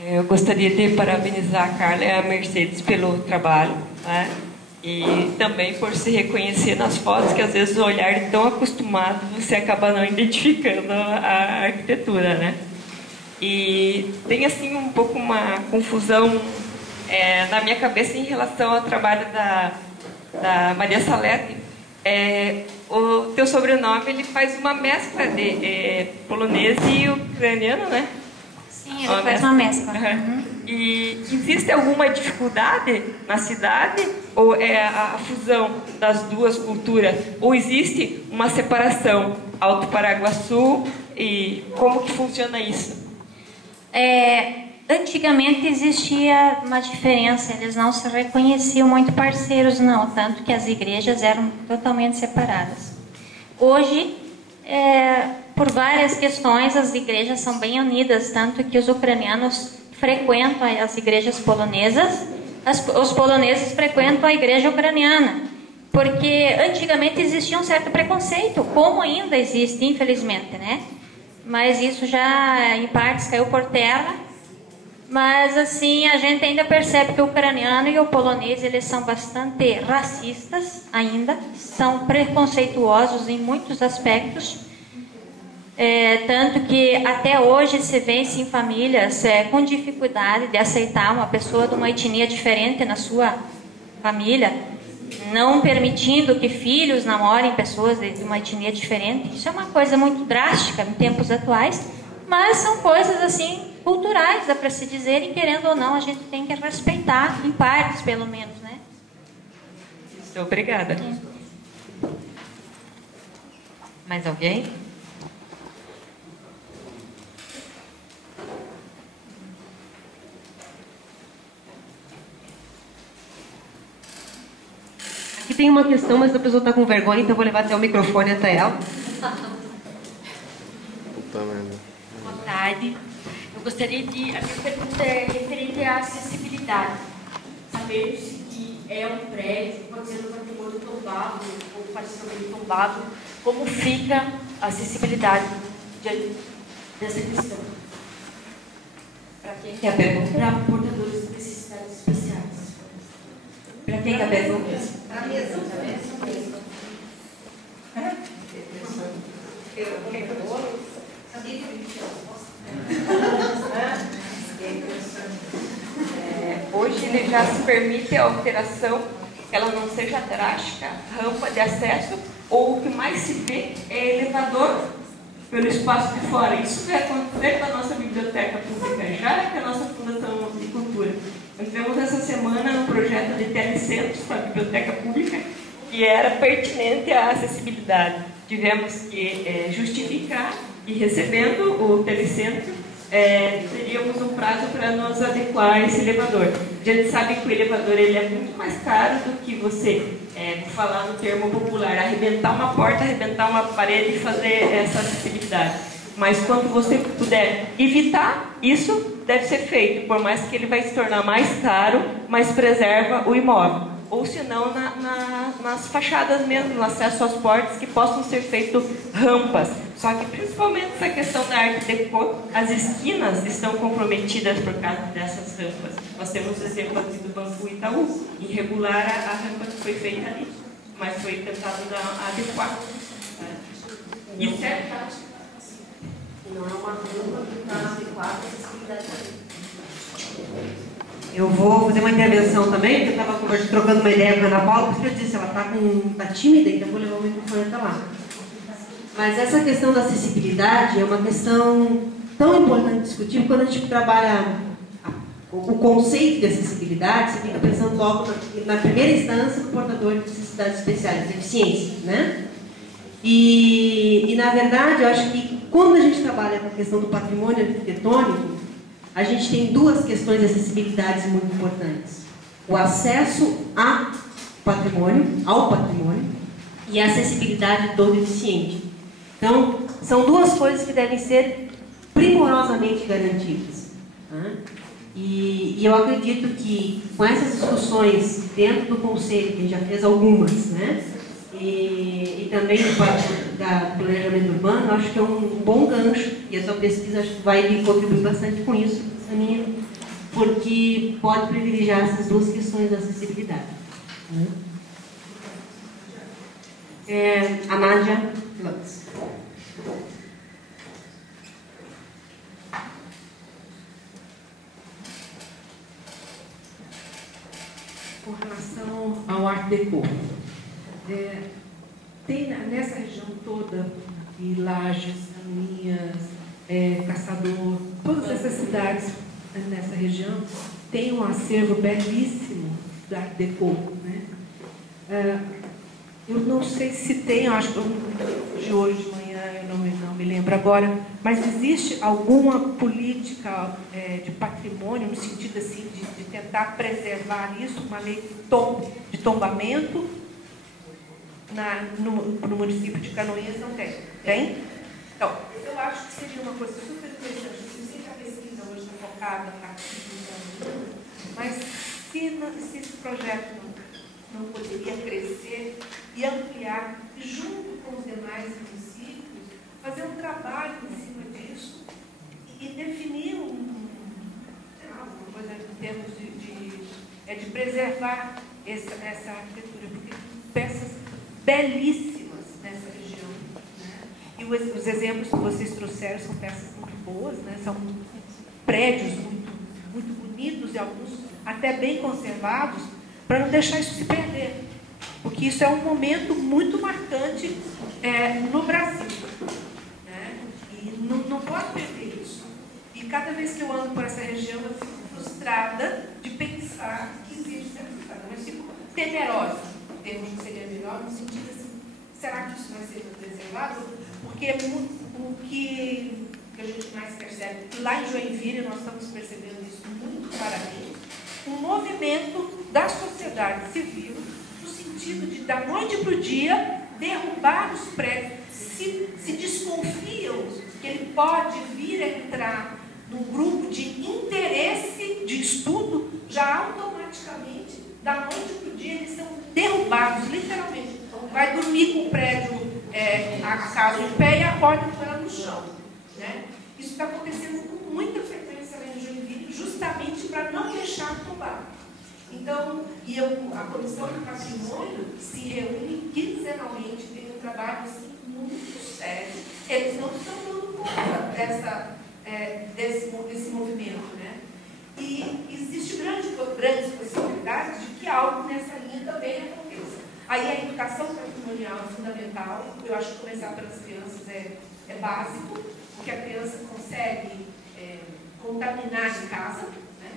Eu gostaria de parabenizar a Carla e a Mercedes pelo trabalho, né? E também por se reconhecer nas fotos, que às vezes o olhar é tão acostumado, você acaba não identificando a arquitetura, né? E tem assim um pouco uma confusão na minha cabeça em relação ao trabalho da Maria Salete. O teu sobrenome ele faz uma mescla de polonês e ucraniano, né? Sim, ele faz uma mescla. Uhum. E existe alguma dificuldade na cidade? Ou é a fusão das duas culturas? Ou existe uma separação? Alto Paraguaçu, e como que funciona isso? Antigamente existia uma diferença, eles não se reconheciam muito parceiros, não, tanto que as igrejas eram totalmente separadas. Hoje, por várias questões, as igrejas são bem unidas, tanto que os ucranianos frequentam as igrejas polonesas, os poloneses frequentam a igreja ucraniana, porque antigamente existia um certo preconceito, como ainda existe, infelizmente, né? Mas isso já, em partes, caiu por terra. Mas, assim, a gente ainda percebe que o ucraniano e o polonês, eles são bastante racistas ainda, são preconceituosos em muitos aspectos, tanto que até hoje se vê-se em famílias com dificuldade de aceitar uma pessoa de uma etnia diferente na sua família, não permitindo que filhos namorem pessoas de uma etnia diferente. Isso é uma coisa muito drástica em tempos atuais, mas são coisas assim culturais, dá para se dizer, e querendo ou não, a gente tem que respeitar, em partes pelo menos, né? Isso, obrigada. Mais alguém? Aqui tem uma questão, mas a pessoa está com vergonha, então eu vou levar até o microfone até ela. Puta merda. Boa tarde. Eu gostaria de... A minha pergunta é referente à acessibilidade. Sabemos que é um prédio, pode ser um patrimônio tombado, ou parcialmente tombado. Como fica a acessibilidade diante dessa questão? Para quem que é a pergunta? Para portadores de necessidades especiais. Para quem que é a pergunta? Para a mesa. Hoje ele já se permite a alteração, que ela não seja drástica, rampa de acesso, ou o que mais se vê é elevador pelo espaço de fora. Isso vai acontecer com a nossa biblioteca pública já, que é a nossa Fundação de Cultura. Nós tivemos essa semana um projeto de telecentros para a biblioteca pública, que era pertinente à acessibilidade. Tivemos que justificar e recebendo o telecentro, teríamos um prazo para nos adequar a esse elevador. A gente sabe que o elevador ele é muito mais caro do que você, vou falar no termo popular, arrebentar uma porta, arrebentar uma parede e fazer essa acessibilidade. Mas quando você puder evitar isso, deve ser feito, por mais que ele vai se tornar mais caro, mas preserva o imóvel. Ou se não, nas fachadas mesmo, no acesso às portas, que possam ser feitas rampas. Só que principalmente essa questão da arte deco, as esquinas estão comprometidas por causa dessas rampas. Nós temos o exemplo aqui do Banco Itaú, irregular a rampa que foi feita ali, mas foi tentado adequar. Isso é Não é uma rampa que está adequada à acessibilidade. Eu vou fazer uma intervenção também, porque eu estava trocando uma ideia com a Ana Paula, porque eu disse, ela está tímida, então eu vou levar o microfone até lá. Mas essa questão da acessibilidade é uma questão tão importante discutir, quando a gente trabalha o conceito de acessibilidade, você fica pensando logo na primeira instância no portador de necessidades especiais, deficiência, né? E na verdade, eu acho que quando a gente trabalha com a questão do patrimônio arquitetônico, a gente tem duas questões de acessibilidade muito importantes. O acesso ao patrimônio, e a acessibilidade do deficiente. Então, são duas coisas que devem ser primorosamente garantidas. Né? E eu acredito que com essas discussões dentro do Conselho, que a gente já fez algumas, né? e também do planejamento urbano, acho que é um bom gancho, e a sua pesquisa acho que vai contribuir bastante com isso, Aninha, porque pode privilegiar essas duas questões da acessibilidade. A Nádia Lutz. Com relação ao Art Deco, tem nessa região toda, aqui, Lages, Caminhas, Caçador, todas essas cidades nessa região tem um acervo belíssimo do Art Deco, né? Eu não sei se tem, eu acho que de hoje de manhã, eu não me lembro agora, mas existe alguma política de patrimônio, no sentido assim, de tentar preservar isso, uma lei de tombamento no município de Canoinhas? Não tem. Tem? Então, eu acho que seria uma coisa super interessante. Eu sei que a pesquisa hoje está focada aqui, mas se esse projeto não poderia crescer e ampliar, junto com os demais municípios, fazer um trabalho em cima disso e definir uma coisa em termos de preservar essa arquitetura, porque peças belíssimas nessa região, né? E os exemplos que vocês trouxeram são peças muito boas, né? São prédios muito bonitos e alguns até bem conservados, para não deixar isso se perder. Porque isso é um momento muito marcante no Brasil. Né? E não pode perder isso. E cada vez que eu ando por essa região, eu fico frustrada de pensar que existe essa frustrada. Mas fico temerosa, em termos que seria melhor, no sentido assim, será que isso vai ser preservado? Porque o que a gente mais percebe, lá em Joinville nós estamos percebendo isso muito claramente, um movimento da sociedade civil, no sentido de, da noite para o dia, derrubar os prédios. Se desconfiam que ele pode vir a entrar num grupo de interesse de estudo, já automaticamente, da noite para o dia, eles são derrubados, literalmente. Vai dormir com o prédio, a casa em pé e acorda com ela no chão. Né? Isso está acontecendo com muita frequência lá em Joinville, justamente para não deixar tombar. Então, a Comissão do Patrimônio se reúne quinzenalmente, tem um trabalho assim, muito sério. Eles não estão dando conta desse movimento. Né? E existe grandes possibilidades de que algo nessa linha também aconteça. Aí a educação patrimonial é fundamental. Eu acho que começar pelas crianças é básico, porque a criança consegue contaminar em casa, né?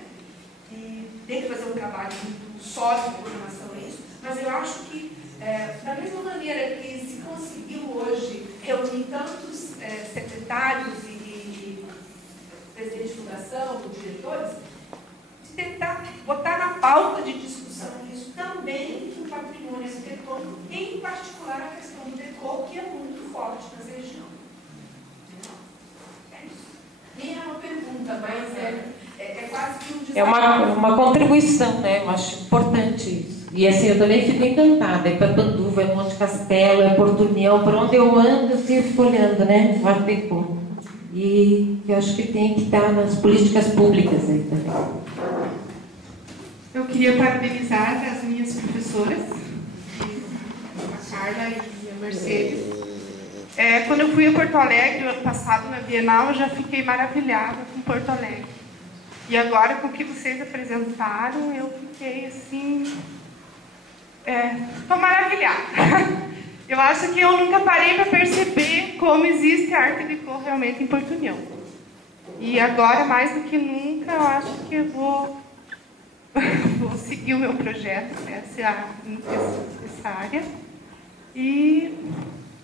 E tem que fazer um trabalho muito sólido com relação a isso. Mas eu acho que, da mesma maneira que se conseguiu hoje reunir tantos secretários e presidente de fundação, diretores, de tentar botar na pauta de discussão isso também no patrimônio arquitetônico, em particular a questão do decor, que é muito forte nessa região. É isso. Nem é uma pergunta, mas é quase que um desafio. É uma contribuição, né? Eu acho importante isso. E assim, eu também fico encantada. É Papanduva, é Monte Castelo, é Porto União, por onde eu ando, assim, eu fico olhando, né? O Art Deco. E eu acho que tem que estar nas políticas públicas aí também. Eu queria parabenizar as minhas professoras, a Carla e a Mercedes. Quando eu fui a Porto Alegre, no ano passado, na Bienal, eu já fiquei maravilhada com Porto Alegre. E agora, com o que vocês apresentaram, eu fiquei assim... Estou maravilhada. Eu acho que eu nunca parei para perceber como existe a arte deco realmente em Porto União. E agora, mais do que nunca, eu acho que eu vou seguir o meu projeto nessa área. E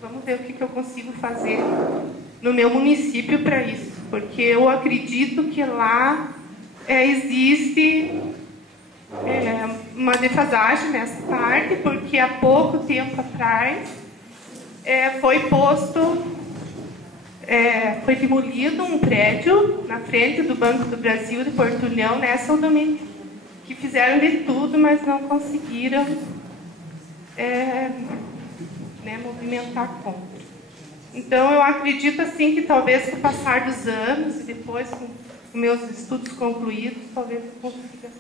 vamos ver o que eu consigo fazer no meu município para isso. Porque eu acredito que lá existe uma defasagem nessa parte, porque há pouco tempo atrás foi demolido um prédio na frente do Banco do Brasil de Porto União, nessa domingo, que fizeram de tudo, mas não conseguiram né, movimentar contra. Então, eu acredito assim que talvez com o passar dos anos e depois com meus estudos concluídos, talvez eu consiga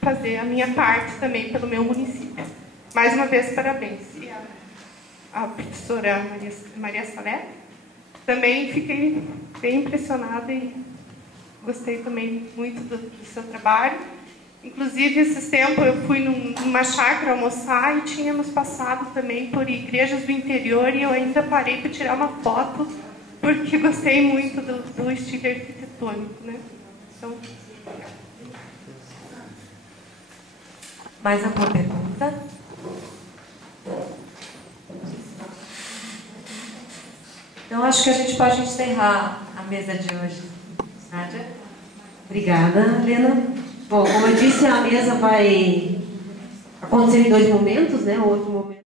fazer a minha parte também pelo meu município. Mais uma vez, parabéns. E a professora Maria Salete, também fiquei bem impressionada e gostei também muito do seu trabalho. Inclusive, esses tempos eu fui numa chácara almoçar e tínhamos passado também por igrejas do interior e eu ainda parei para tirar uma foto porque gostei muito do estilo arquitetônico, né? Então, mais alguma pergunta? Então, acho que a gente pode encerrar a mesa de hoje. Nádia? Obrigada, Helena. Bom, como eu disse, a mesa vai acontecer em 2 momentos, né? O outro momento